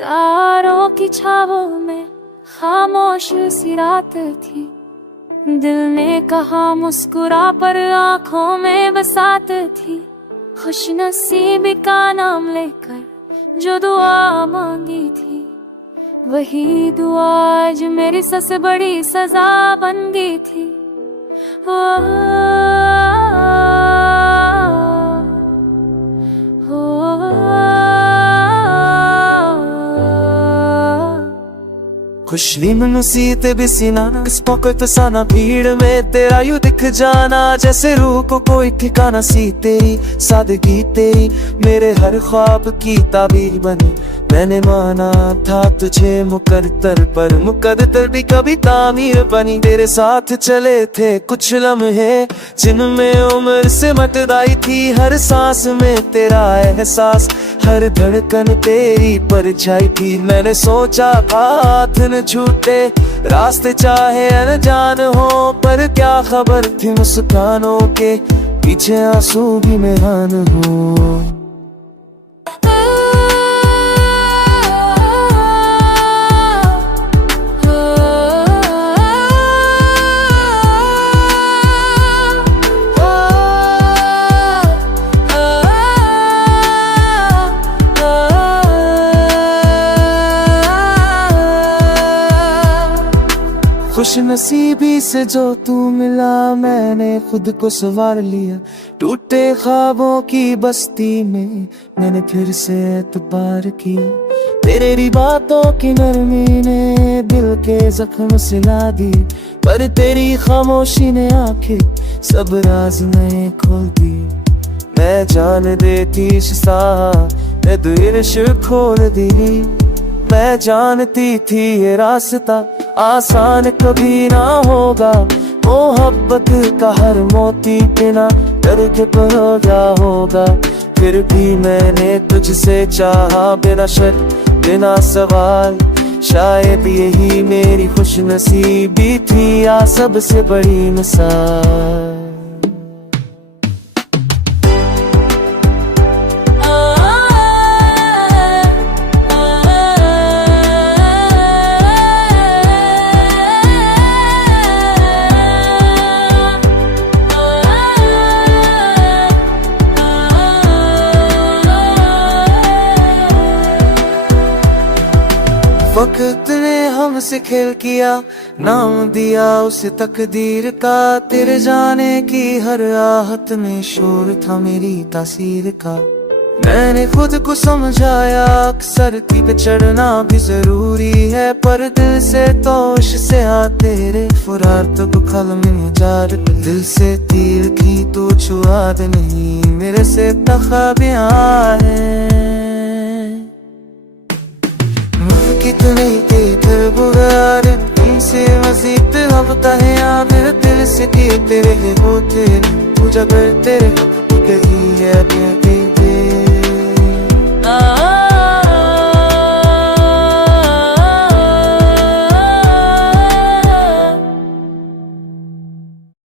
तारों की छावों में खामोश सी रात थी। दिल ने कहा मुस्कुरा पर आंखों में बसात थी। खुशनसीबी का नाम लेकर जो दुआ मांगी थी, वही दुआ आज मेरी सबसे बड़ी सजा बन गई थी। खुशली में सीते भी सीना, किस पॉकेट फसाना, भीड़ में तेरा यूं दिख जाना, जैसे रूह को कोई ठिकाना सी तेरी सादगी तेरी मेरे हर ख्वाब की ताबीर बनी। मैंने माना था तुझे मुकद्दर, पर मुकद्दर भी कभी तामीर बनी। तेरे साथ चले थे कुछ लम्हे जिनमें उम्र से मटदाई थी। हर सांस में तेरा एहसास, हर धड़कन तेरी परछाई थी। मैंने सोचा था हाथ न छूटे, रास्ते चाहे अनजान हो, पर क्या खबर थी मुस्कानों के पीछे आंसू भी मेहमान हो। खुश नसीबी से जो तू मिला, मैंने खुद को संवार लिया। टूटे ख्वाबों की बस्ती में मैंने फिर से एतबार किया। तेरी बातों की नरमी ने दिल के जख्म सिला दी, पर तेरी खामोशी ने आंखें सब राज नए खोल दी। मैं जान देती सा मैं दुर्श खोल दी। मैं जानती थी ये रास्ता आसान कभी ना होगा। मोहब्बत का हर मोती बिना डर के परोया होगा। फिर भी मैंने तुझसे चाहा बिना शर्त बिना सवाल। शायद यही मेरी खुशनसीबी थी या सबसे बड़ी मिसाल। वक्त ने हमसे खेल किया, नाम दिया उसे तकदीर का। तेरे जाने की हर आहट में शोर था मेरी तासीर का। मैंने खुद को समझाया अक्सर पे चढ़ना भी जरूरी है, पर दिल से तो से आ तेरे फुरार तो बुखल में जार। दिल से तीर की तू छुआ दे नहीं, मेरे से तखाबियां हैं। कितने के दिल बुगार इनसे मजीद अब है, या मेरे दिल से दिए तेरे होते तू जब तेरे